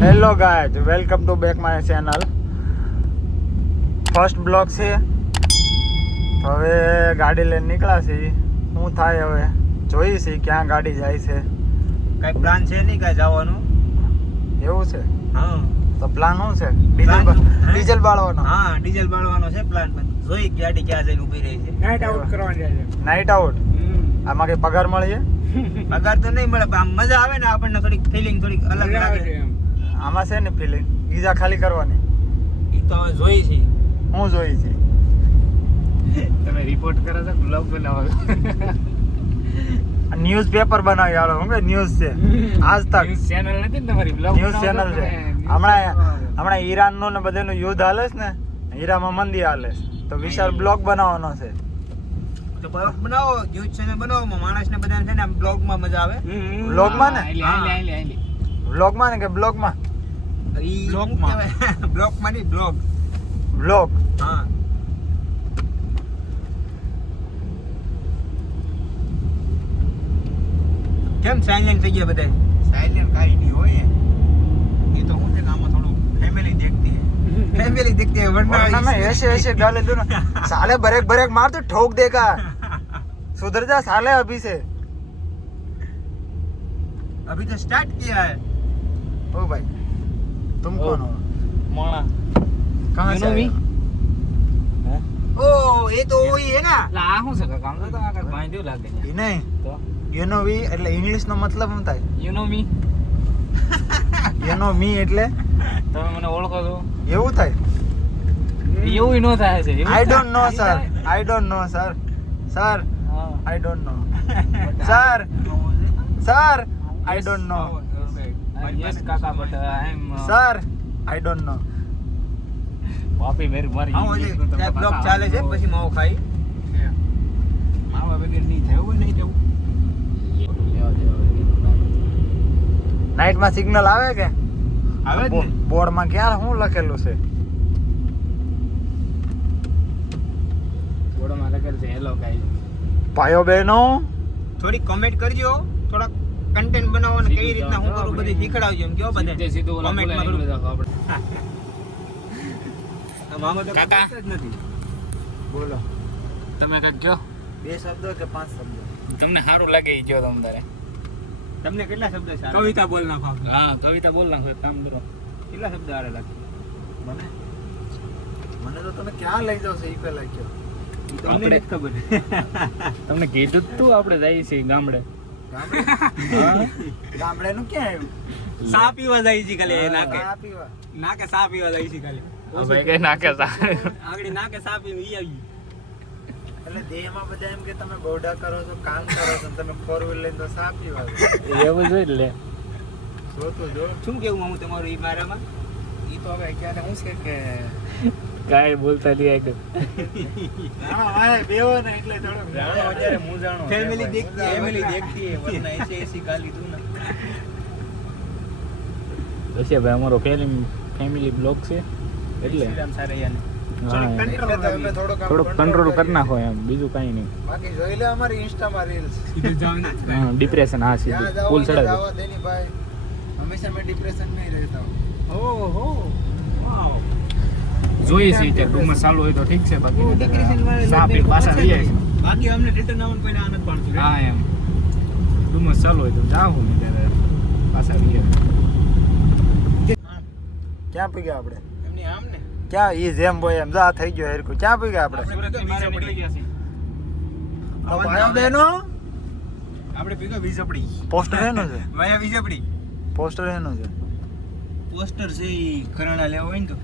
Hello guys, welcome to back my channel. First blog છે. હવે ગાડી લઈને નીકળ્યા છીએ. શું થાય હવે જોઈએ છીએ ક્યાં ગાડી જાય છે. કઈ પ્લાન છે નહીં કઈ જવાનું? એવું છે? હા. તો પ્લાન શું છે? Plan? ડીઝલ બાળવાનો. હા, ડીઝલ બાળવાનો છે પ્લાન, પણ જોઈ ગાડી ક્યાં જઈને ઊભી રહી છે. નાઇટ આઉટ કરવાની છે. Night out. આમાં કઈ પગાર મળીએ? પગાર તો નહીં મળે, પણ આમ મજા આવે ને આપણને, થોડીક ફિલિંગ થોડીક અલગ મજા આવે છે લાગે. એમ. આમાં છે ને ફિલિંગ ગીઝા ખાલી કરવાની. ઈ તો હવે જોઈ છે. હું જોઈ છે. તમે રિપોર્ટ કરો છો, બ્લોગ બનાવો છો. ન્યૂઝ પેપર બનાવી યાર. હું કે ન્યૂઝ છે આજ તક. ન્યૂઝ ચેનલ નથી ને તમારી, બ્લોગ ન્યૂઝ ચેનલ છે. હમણાં ઈરાનનું ને બધાનું યુદ્ધ હાલે છે ને, હીરામાં મંદી હાલે છે, તો વિશાળ બ્લોગ બનાવવાનો છે. તો બ્લોગ બનાવો, ન્યૂઝ ચેનલ બનાવો, માણસને બધાને છે ને આમ બ્લોગમાં મજા આવે. બ્લોગમાં ને? આલી. વ્લોગમાં ને કે બ્લોગમાં? ઈ બ્લોગમાં. શું કહેવાય? બ્લોગમાં નહીં, બ્લોગ. બ્લોગ. હા. કેમ સાયલેન્ટ થઈ ગયા બધા? સાયલેન્ટ કાઈ નહીં હોય. એ તો હું છે કે આમાં થોડું ફેમિલી દેખતી है. ફેમિલી देखते हैं वरना वरना मैं ऐसे ऐसे गाली दूं ना, साले ब्रेक मार तो ठोक देगा. सुधर जा साले अभी से. अभी तो स्टार्ट किया है. ओ भाई, तुम कौन हो? મોણા कहाँ You से know me? आए ओ ये तो वही है ना. લા આ શું છે કામ તો આગળ બાંધ્યું લાગે છે हो? नहीं, તો you know we એટલે ઇંગ્લિશ નો મતલબ શું થાય? You know me, you know me એટલે તમે મને ઓળખો છો? એવું થાય? એવું નો થાય છે. I don't know sir. I don't know sir. Sir, I don't know. Sir, sir, I don't know. Yes કાકા, but I am Sir, I don't know. વાપી મેરી મારી હા ઓલે ત્યાં બ્લોગ ચાલે છે, પછી માવો ખાઈ. માવા વગર નહીં થયું હોય, નહીં જવું. નાઈટ માં સિગ્નલ આવે કે? આવે જ ને. બોર્ડ માં ક્યાં શું લખેલું છે? બોર્ડમાં લખેલું છે હેલો ગાઈસ. ભાઈઓ બહેનો, થોડી કમેન્ટ કરજો, થોડા કન્ટેન્ટ બનાવો ને કઈ રીતના હું કરું બધું શીખડાવજો એમ કયો બધા સીધું ઓલા કોમેન્ટમાં બોલે થોડું. આપણે મામા તો કાકા. કહેતા જ નથી. બોલો. તમે કઈ કયો, 2 શબ્દો કે 5 શબ્દો? તમને સારું લાગે ઈ કયો તમ તારે. તમને કેટલા શબ્દ છે? કવિતા બોલ નાખો. હા, કવિતા બોલ નાખો, એક કામ કરો. કેટલા શબ્દ આરે લાગે? મને તો તમે ક્યાં લઈ જાવ છો એ પહેલા કયો. ઈ તો અમને નથી ખબર. તમને કીધું જ તું આપણે જઈએ છીએ ગામડે. ગામડે નું ક્યાં આવ્યું? સા પીવા જાય છે ખાલી એ નાકે. ચા પીવા. નાકે સા પીવા જાય છે ખાલી. ભાઈ કઈ નાખે આગળ નાકે સા પીવા ઈ આવી. એટલે દેહમાં બધા એમ કે તમે બોડા કરો છો, કામ કરો છો, તમે 4 વ્હીલ લઈને તો ચા પીવા આવો. એવું જ એટલે જોતું જો. શું કેવું હું તમારું ઈ બારામાં? ઈ તો હવે ક્યારે શું છે કે કાઈ બોલતા નહીં આગળ. હા ભાઈ બેવો ને એટલે થોડું જાણો અત્યારે મૂંઝાણો છે Family ભાઈ. દેખતી હે, Family બધા. દેખતી હે, વરના એસી ગાલી દઉં ને. હશે ભાઈ, અમારો ફેમિલી બ્લોગ છે એટલે શ્રીરામ સારૈયાને. હા, એટલે તો અમે થોડોક કંટ્રોલ કરી નાખો એમ, બીજું કાંઈ નહીં. બાકી જોઈ લે અમારી ઇન્સ્ટામાં રીલ્સ. હા, ડિપ્રેશન હા ત્યાં સીધું જાઓ ફૂલ ત્યાં ચડાવી જાઓ દેની ભાઈ. હંમેશા મેં ડિપ્રેશન में ही रहता हूँ. ઓહો વાવ. જોઈએ છે ત્યાં ડુમસ ચાલુ હોય તો ઠીક છે, બાકી ડિપ્રેશન વાળા સાપ એ પાછા રહી જાય છે. બાકી અમને રિટર્ન આવવાનું કોઈ આનંદ પાડતું રહે. હા એમ ડુમસ ચાલુ હોય તો જાવું ને ત્યારે પાછા રહી જાય. ક્યાં પી ગયા આપણે? એમની આમ ને ક્યાં ઈ જેમ બોય એમ જા થઈ ગયો હેરકો. ક્યાં પી ગયા આપણે? ભાઈઓ બહેનો, આપણે ભેગા વીજપડી પોસ્ટર એનું છે? વાયા વીજપડી પોસ્ટર એનું છે? પોસ્ટર છે ઈ ઘરાણા લેવા હોય ને તો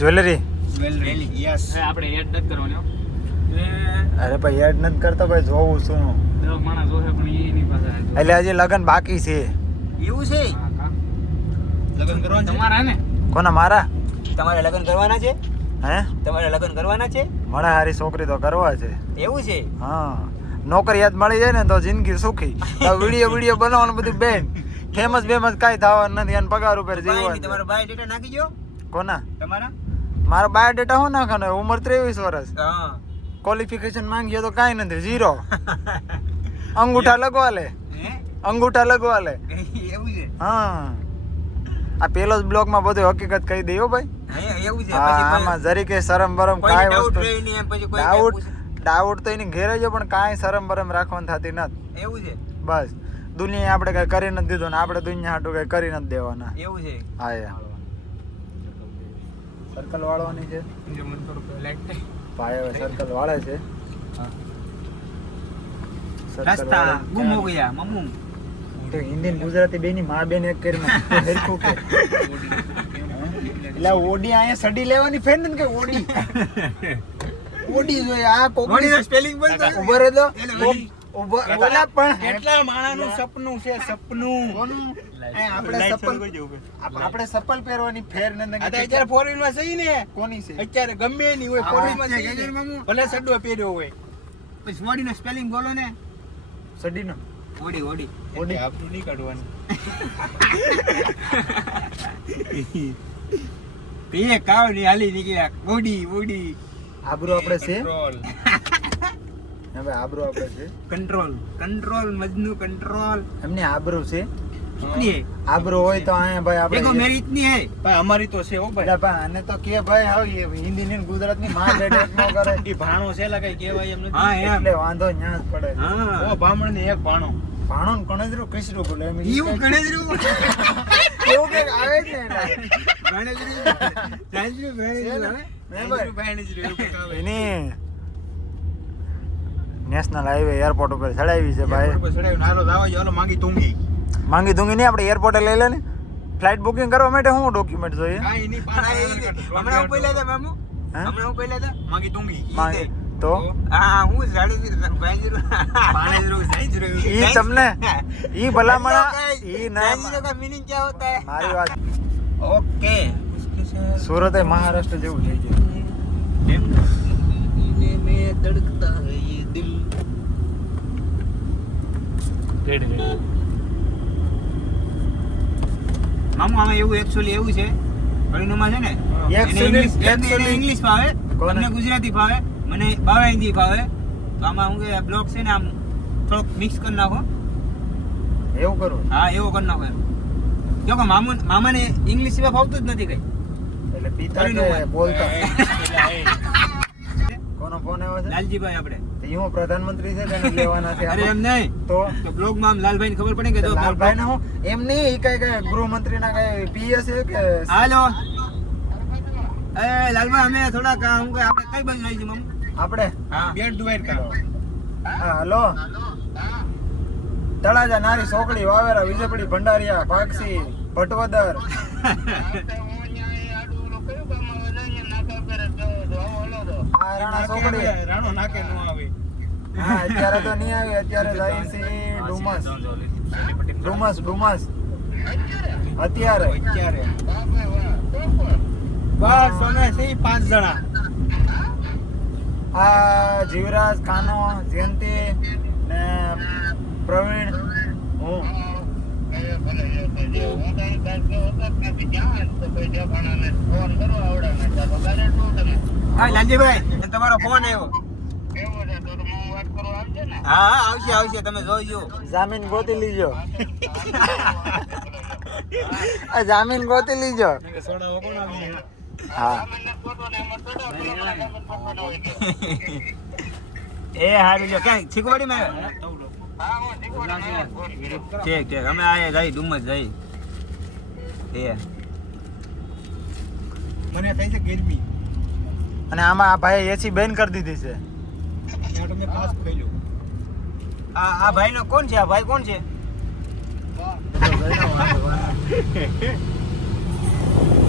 જ્વેલરી. Jewellery yes. આપણે એડ નથી કરવાનો. અરે ભાઈ એડ નથી કરતો ભાઈ, જોવું શું. માણસ જોશે પણ એ નહીં પાછા. એટલે હજી લગન બાકી છે. એવું છે લગ્ન કરવાના છે? તમારા ને કોના? મારા? તમારે લગ્ન કરવાના છે? હે? તમારે લગ્ન કરવાના છે? મને હારી છોકરી તો કરવા છે. એવું છે? હા, નોકરિયાત મળી જાય ને તો જિંદગી સુખી. વિડીયો બનાવવાનું બધું બેન. ફેમસ કાંઈ થવાનું નથી, અને પગાર ઉપર જીવવાનું. તમારો બાય ડેટા નાખી દો. કોના? તમારા? મારો બાયોડેટા શું નાખવાનો? ઉંમર 23 વર્ષ. હા. ક્વોલિફિકેશન માંગીએ તો કાંઈ નથી, 0. અંગૂઠા લગવા લે, હે? અંગૂઠા લગવા લે. એવું છે? હા, આ પેલો જ બ્લોગમાં બધું હકીકત કહી દઈએ હો ભાઈ. અહીંયા એવું છે હા પછી આમાં જરી કે શરમ બરમ કોઈ કાંઈ ડાઉટ વસ્તુ રહે નહીં એમ પછી કોઈ ડાઉટ પૂછે. ડાઉટ તો એની ઘેરે જ પણ કાંઈ શરમ બરમ રાખવાની થતી નથી. એવું છે બસ દુનિયા આપણે કઈ કરી નથી દીધું ને આપણે દુનિયા હાટું કઈ કરી નથી દેવાના. એવું છે હા યાર સર્કલ વાળવાની છે જો મને થોડુંક લાઈટ ભાઈ હવે સર્કલ વાળે છે. Circle રાસ્તા વાળે. ગુમ હો ગયા મમ્મુ તો હિન્દી ને ગુજરાતી બેની માં બેન એક કરીને હરખું કે એટલે ઓડી અહીંયા સડી લેવાની ફેર ને કે ઓડી ઓડી જોઈએ આ કોકડી મોડીનો સ્પેલિંગ બોલ તો ઉભો રહે તો ઓલી. ઓલા પણ કેટલા માણાનું સપનું છે સપનું કોનું? આપણે સપલ આપણે સપલ પહેરવાની ફેર ને અત્યારે ફોર વ્હીલ માં સહી ને કોની છે અત્યારે ગમે એની હોય ફોર વ્હીલ માં સહી ને. ભલે સડ્ડો પહેર્યો હોય પછી મોડીનો સ્પેલિંગ બોલો ને સડી નો ઓડી ઓડી ઓડી આપણું નહીં કાઢવાનું એ કાવ ની હાલી નીકળ્યા ઓડી ઓડી આબરૂ આપણે છે Control. હવે આબરૂ આપણે છે કંટ્રોલ કંટ્રોલ મજનુ કંટ્રોલ એમની આબરૂ છે कितनी है આબરૂ હોય તો અહીંયા ભાઈ देखो આપણે मेरी इतनी है ભાઈ અમારી તો છે હો ભાઈ એટલે ભાઈ આને તો કે ભાઈ હાવ એ હિન્દી ની ગુજરાતની માં બેઠક ન કરે ઈ ભાણો છે લા કઈ કહેવાય એમ નથી हाँ यार એટલે વાંધો ન્યા જ પડે हाँ ઓ ભામણ ને એક ભાણો ભાણો ને કણજરું કસરું બોલે એમ यू गणेशरू એવું કે આવે જ ને એટલે. गणेशरू गणेशरू મેં ભાઈ ભાઈ જ રહ્યું કંઈક આવે. એની નેશનલ હાઈવે એરપોર્ટ ઉપર ચડાવી છે ભાઈ બરોબર ચડાવ્યું. હાલો દાવા જો, હાલો માંગી તુંગી માંગી દૂંગી નહીં આપણે એરપોર્ટે લઈ લે ને ફ્લાઇટ બુકિંગ કરવા માટે શું ડોક્યુમેન્ટ જોઈએ કાંઈ નહીં, પાછા હમણાં હું પહેલા હતા મામુ હે? હમણાં હું પહેલા હતા માંગી તુંગી માંગી તો હા હું સાડી गणेशरू ઈ તમને ઈ ભલામણ ઈ ના का मीनिंग क्या होता है મારી વાત ओके સુરત એ મહારાષ્ટ્ર જેવું થઈ ગયું में धड़कता है ये दिल મામુ આમાં એવું એકચ્યુઅલી એવું છે કળીનુમાં છે ને Actually- ઇંગ્લિશ ભાવે કોને? તમને ગુજરાતી ભાવે મને ભાવે હિન્દી ભાવે તો આમાં હું કે બ્લોક છે ને આમ થોડોક મિક્સ કરી નાખો એવું કરું હા એવો કરી નાખો એમ જો કે મામાને ઇંગ્લિશ સિવાય ફાવતું જ નથી કઈ એટલે પિતા કળીનું કે હોય. બોલતા કોનો ફોન આવ્યો છે લાલજીભાઈ આપણે તો ઈ હું પ્રધાનમંત્રી છે તેને લેવાના છે અરે એમ આમાં. નહીં તો તો બ્લોગમાં આમ લાલભાઈને ખબર પડે કે જો લાલભાઈ ને હું એમ નહીં ઈ કઈ કઈ ગૃહમંત્રી ના કઈ પીએસ છે કે હાલો એ લાલભાઈ અમે થોડા હું કે આપણે કઈ બાજુ આવી છે મામુ આપણે હા બેટ દુવાઈર કરો. હા હલો તળાજા નારી સોકડી વાવેરા વિજયપડી ભંડારિયા ભાગસી ભટવદર આ રાણા સોકડી રાણો નાકે નો આવે હા અત્યારે તો નહીં આવી અત્યારે જાય છે ડુમસ ડુમસ અત્યારે અત્યારે બસ અમે છે 5 જણા આ જીવરાજ કાનો જયંતિ ને પ્રવીણ હું હા લાલજીભાઈ એ તમારો ફોન આવ્યો હા હા આવશે આવશે તમે જોઈજો જામીન ગોતી લીજો આ જામીન ગોતી લીજો સોડા કોણ આવી હા એ હારું જો ક્યાં છીકવાડીમાં ઠીક ઠીક અમે આયા જઈ ડુમસ જઈ એ મને થાય છે ગરમી અને આમાં આ ભાઈ એસી બેન કરી દીધી છે ત્યાં તમે પાસ ખાઈ લો આ ભાઈ નો કોણ છે આ ભાઈ કોણ છે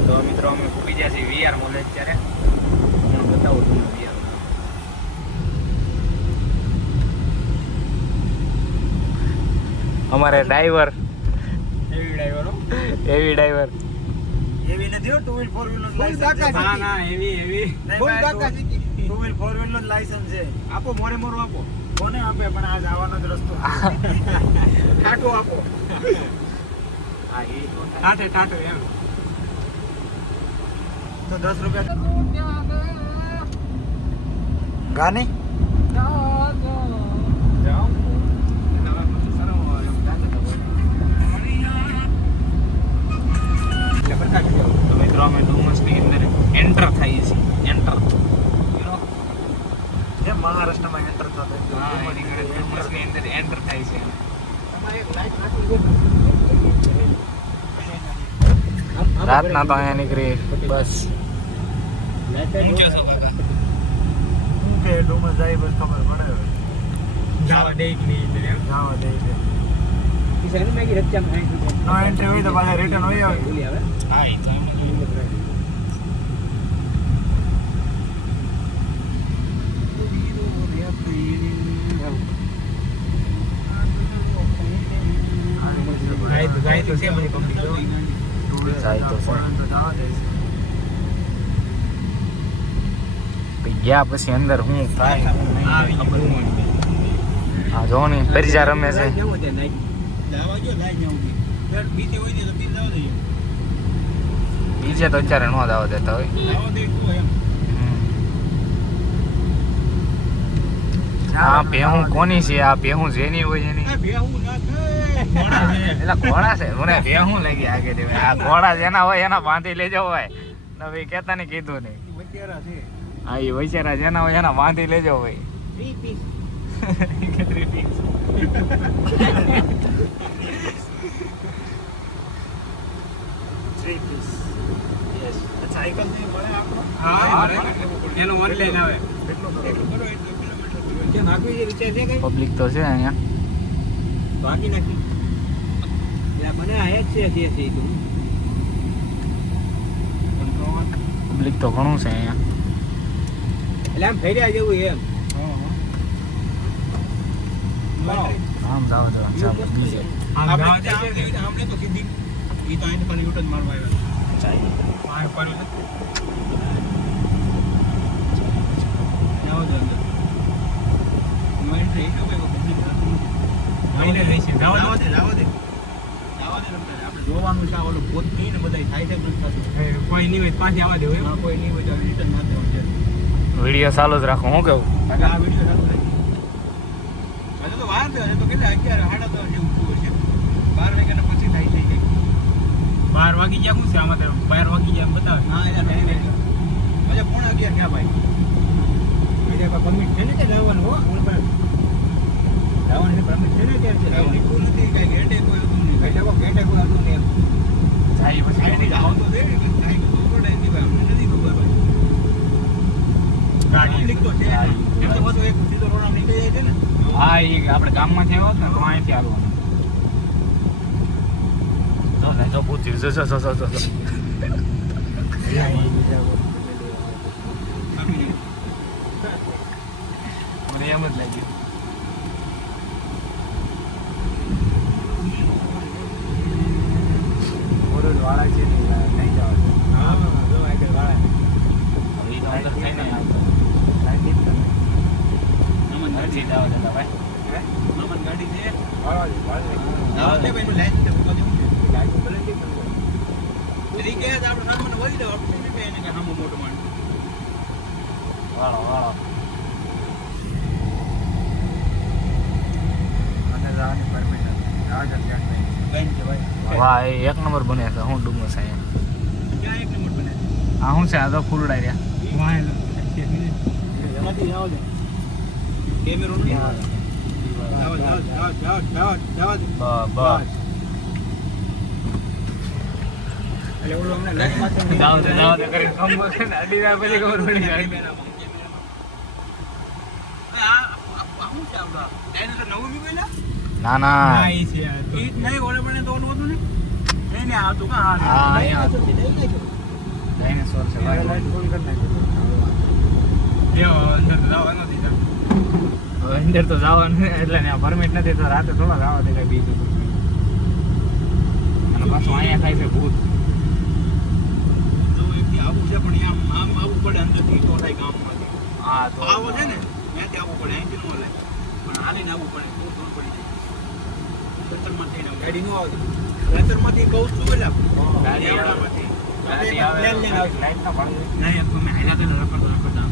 તો મિત્રો અમે પૂરી ગયા છીએ વીઆર મોલ અત્યારે હું બતાવું તમને વીઆર અમારે ડ્રાઈવર એવી ડ્રાઈવરો એવી ડ્રાઈવર એવી નથી હો 2 વ્હીલ 4 વ્હીલ નો ફૂલ લાયસન્સ ના ના એવી એવી ફૂલ કાકા શીખી 2 વ્હીલ 4 વ્હીલ નો લાયસન્સ છે આપો મોરે મોરો આપો કોને આપે પણ આ જવાનો જ રસ્તો ટાટો આપો હા એ ટાટે ટાટો એમ તો 10 રૂપિયા ગાની અમે ડુમસની અંદર એન્ટર થઈએ છીએ એન્ટર જેમ મહારાષ્ટ્રમાં એન્ટર થતા ડુમસની અંદર એન્ટર થાય છે રાતના તો અહીંયા નીકળી બસ ઊંચા છો કાકા શું કે ડુમસ જાય બસ ખબર પડે હવે. જાવા દે કે નહીં જાવા દે છે. કિશન મેગી રચ્ચા માં નો એન્ટ્રી હોય તો પાછા રિટર્ન હોય આવે. ભૂલી આવે હા એ થાય ગાય તો છે બધી પબ્લિક જાય તો છે. તો જવા દે છે. ગયા પછી અંદર હું થાય ખબર નહીં. હા જો ને પરિજા રમે છે કેવો છે નાઈટ લાવા જો લાઈ જાઉં ફેર બીજે હોય ને તો બીજે લાવ દઈએ બીજે તો અત્યારે ન દાવા દેતા હોય લાવા દે તો એમ આ ભેહું કોની છે આ ભેહું જેની હોય એની આ ભેહું ના થાય એટલે ઘોડા છે મને ભેહું લાગી આગળ આ ઘોડા જેના હોય એના બાંધી લેજો હોય નવી કેતા ને કીધું નહીં વચેરા છે હા એ વૈચારા જેના હોય એના બાંધી લેજો હોય 3 piece 3 piece. Three piece. Yes. અચ્છા સાયકલ થી મળે આપણો? હા એનો ઓનલાઈન આવે કેટલો કરો? એટલું કરો એટલું કિલોમીટર કેમ આગળ જે વિચાર છે કઈ પબ્લિક તો છે અહીંયા બાકી નાખી યા મને આયા જ છે તે તું પબ્લિક તો ઘણું છે અહીંયા એટલે આમ ફેર્યા જેવું એમ આમ જાવ જો બીજે આપણે તો સીધી ઈ તો આઈને પણ યુટર્ન મારવા આવ્યા પાર પર જાવ દે અંદર મારી ટ્રેન તો કોઈ પબ્લિક માઈને રહેશે લાવા દે આપણે જોવાનું છે આ ઓલું પોત નહીં ને બધાય થાય છે ગ્રુપ સાથે કોઈ નહીં હોય પાછી આવવા દેવું એમાં કોઈ નહીં હોય તો રિટર્ન માર દેવાનું છે વિડીયો ચાલુ જ રાખો હું કેવું આ વિડિયો ચાલુ રાખી હજુ તો વાર છે હજુ તો કેટલા 11 સાડા 10 જેવું થયું છે 12 વાગ્યાના પછી થાય છે કંઈક 12 વાગી ગયા શું છે આમાં તો 12 વાગી ગયા એમ બતાવે હા એટલે ટાઈમ એટલે હજુ પોણા 11 થયા ભાઈ એટલે પરમિટ છે ને કે જવાનું હો જવાનું પરમિટ છે ને કે છે કાંઈ લીખું નથી કઈ ગેટે કોઈ હતું નહીં એટલે ગેટે કોઈ હતું નહીં જાય પછી કાંઈ જાવ તો દે ને કાંઈ ખબર પડે નહીં ભાઈ અમને નથી ખબર ભાઈ ગાડી પબ્લિક તો છે એમ તો બધું એક સીધો રોડ આમ નીકળી જાય છે ને હા એ આપણે ગામમાંથી આવ્યો ને તો અહીંથી આવવાનું જો પૂછ્યું જો આપીને મને એમ જ લાગ્યું ઓરલ વાળા છે ને નહીં જવા દે. હા જો આગળ વાળા હવે ઈ તો અંદર થઈને આવતો લાઈન નહીં તમે. અમન નથી ગાડી જવા દેતા ભાઈ અમન ગાડી છે વાળા જાવ દે ભાઈ લાઈન છે બધું છે લાઈન ભલે નહીં તમે. એની કહે છે આપણે સામાન વળી દો આપણે નહીં કહે એને કે હામો મોટો માણ વાળો અને જવાની પરમિટ નથી. આ જ ધ્યાન નહીં. બેન છે ભાઈ વાહ એ એક નંબર બને છે હું ડુમસ અહીંયા ક્યાં એક નંબર બને આ શું છે આ તો ફૂલડા રહ્યા એમાંથી જાવ દે કેમેરો નહીં જાવ દે બસ એટલે ઓલો હમણાં લાઈન પાસે જાવ દે કરીને ખંભો છે ને અડી જાય પછી ખબર પડી જાય ના ના હા ઈ છે આ તો. હા અહીંયા ડાયનાસોર છે ભાઈ લાઈટ ફૂલ કરી નાખી. લ્યો, અંદર તો જવા નથી જતા. હવે અંદર તો જવાનું ને એટલે ને પરમિટ નથી તો રાતે થોડા જવા દે કઈ બીજું અને પાછું અહીંયા થાય છે ભૂત આવું છે પણ આમ આમ આવવું પડે અંદરથી તો થાય ગામમાંથી હા તો આવો છે ને ત્યાંથી આવવું પડે અહીંથી ન લે પણ હાલીને આવવું પડે બહુ દૂર પડી જાય ખેતરમાં થઈને આવવું. ગાડી નો આવતી ખેતરમાંથી કહું છું એટલે ગાડી આવે. ગામડામાંથી. ગાડી આવે પ્લેન લઈને આવજો. લાઈટ ના પડે નહીં તમે હાલ્યા તો રખડતા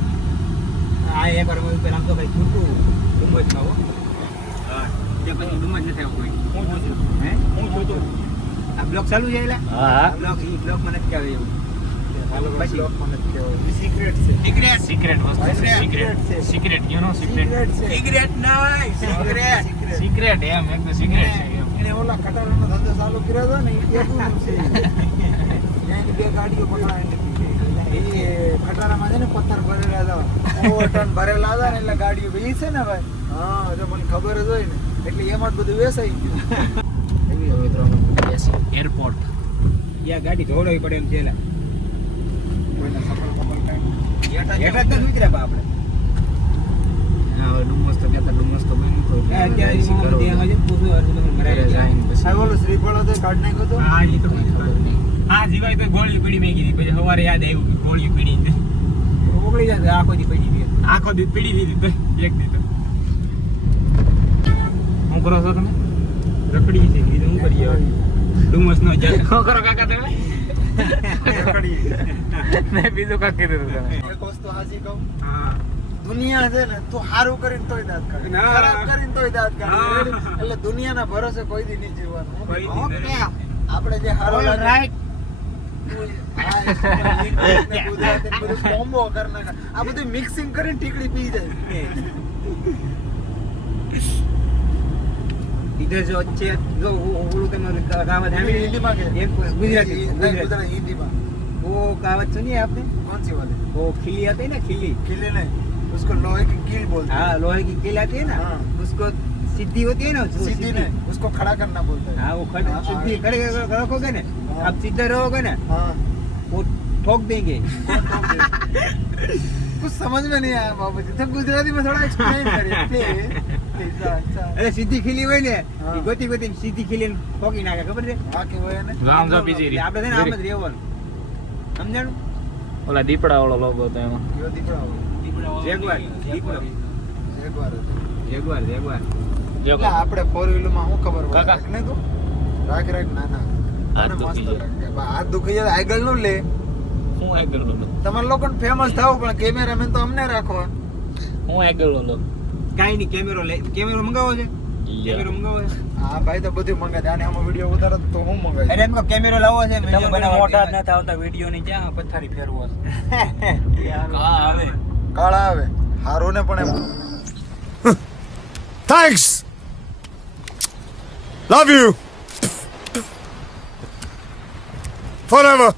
આ એક વાર મેં પેલા આમ તો ભાઈ છૂટું ડુમજમાં હો હા જે પછી ડુમજ નથી આવવું કોઈ હું છું છું હે હું છું તો આ બ્લોક ચાલુ છે એટલે હા બ્લોક ઈ બ્લોકમાં નથી આવે એવું પછી બ્લોકમાં નથી કહેવાય. સિક્રેટ છે. સિક્રેટ સિક્રેટ વસ્તુ છે Secret છે. Secret you know secret secret છે. સિક્રેટ નહીં સિક્રેટ સિક્રેટ એમ એકદમ સિક્રેટ છે એમ. એને ઓલા ખટારાનો ધંધો ચાલુ કર્યો હતો ને એ એટલું છે. ત્યાંની 2 ગાડીઓ પકડાઈને એ ખટારામાં છે ને પથ્થર ભરેલા હતા. ઓવરટર્ન ભરેલા હતા ને એટલે ગાડીઓ એ છે ને ભાઈ. હા જો મને ખબર જ હોય ને એટલે એમાં જ બધું વેસાઈ ગયું. એવી હવે તો અમે બેસી એરપોર્ટ યા ગાડી ધોવડાવી પડે એમ છે એલા. કોઈના સફળ કપલ કાંઈ. હેઠા જ નથી ઉતર્યા બા આપણે હવે ડુમસ તો કહેતા ડુમસ તો બન્યું તો અત્યારે મોહમ્મદ એમ જ પૂછ્યું અર્જુન ઘરે મરાઈ જઈને પછી સાહેબ ઓલો શ્રીફળ હતો એ કાઢ નાખ્યો હતો. હા એ તો કંઈ ખબર નહીં હા જીવાય તો ગોળી પડી મેં કીધી પછી સવારે યાદ આવ્યું કે ગોળી પડી ને ઓગળી જાય આખો દી પડી ગઈ આખો દી પડી દીધી તો એક દી તો શું કરો છો તમે રખડી છે કીધું શું કરીએ હવે ડુમસ નો જાય શું કરો કાકા તમે મેં બીજું કાંક કીધું હતું તમે એક વસ્તુ હાચી કહું, હા દુનિયા છે ને તું સારું કરીને તોય દાંત કાઢે, ના. ખરાબ કરીને તોય દાંત કાઢે. હા. Ready? એટલે દુનિયાના ભરોસે કોઈ દી નહીં જીવવાનું. કોઈ દી ઓકે. નહીં. આપણે જે સારું લાગે રાઈટ હા, ને ગુજરાતી ને બધું combo કરી નાખે. આ બધું મિક્સિંગ કરીને ટીકડી પી જાય. इधर जो अच्छे जो ओलू तुम्हारे कहावत है हिंदीમાં કે? एक गुजराती નહીં, गुजराती ગુજરાતી, હિન્દીમાં. वो कहावत सुनी है आपने कौन सी वाली? वो खिल्ली आती है ना खिल्ली किले नहीं, उसको लोहे की कील बोलते हैं. हाँ लोहे की कील आती है ना हाँ. उसको सीधी होती है ना वो सीधी नहीं, उसको खड़ा करना बोलते हैं. हाँ वो खड़े हाँ, सीधी हाँ. खड़े रखोगे ना हाँ. आप सीधे रहोगे ना हाँ. वो ठोक देंगे कौन ठोक दे? कुछ समझ में नहीं आया बाबू जी, तो गुजराती में थोड़ा एक्सप्लेन करिए प्लीज. अच्छा. अरे सीधी खिल्ली હોય ને હા. એ ગોતી ગોતી સીધી ખીલી ઠોકી નાખે ખબર છે હા કે હોય ને. ગામ જા બીજી એટલે આપણે છે ને આમ જ રહેવાનું સમજાણું ઓલા દીપડા વાળો લોગો હતો એમાં કયો દીપડો આવો? જેગવાર દીપડો જેગવાર હતો. જેગવાર જેગવાર જો એટલે આપણે ફોર વ્હીલર માં શું ખબર હોય કાકા. રાખ ને તું રાખ ના ના હાથ તને મસ્ત દુખી જાય. લાગે. બા, હાથ દુખી જાય આગળ નું લે. હું આગળ લો તમારે લોકોને ફેમસ થાવ પણ કેમેરામેન તો અમને રાખો. હું આગળ લો કાઈ નહીં કેમેરો મંગાવો છે કેમેરો મંગાવો છે હા ભાઈ તો બધું મંગાવે. આને આમાં વિડીયો ઉતારે તો હું મંગાવી. અરે એમ કહો કેમેરો લાવો છે વિડિયો બનાવવા મોટા જ નથી આવતા વિડિયો ની ક્યાં પથારી ફેરવો કાળા આવે હારો ને પણ એમ Thanks. Love you. Forever.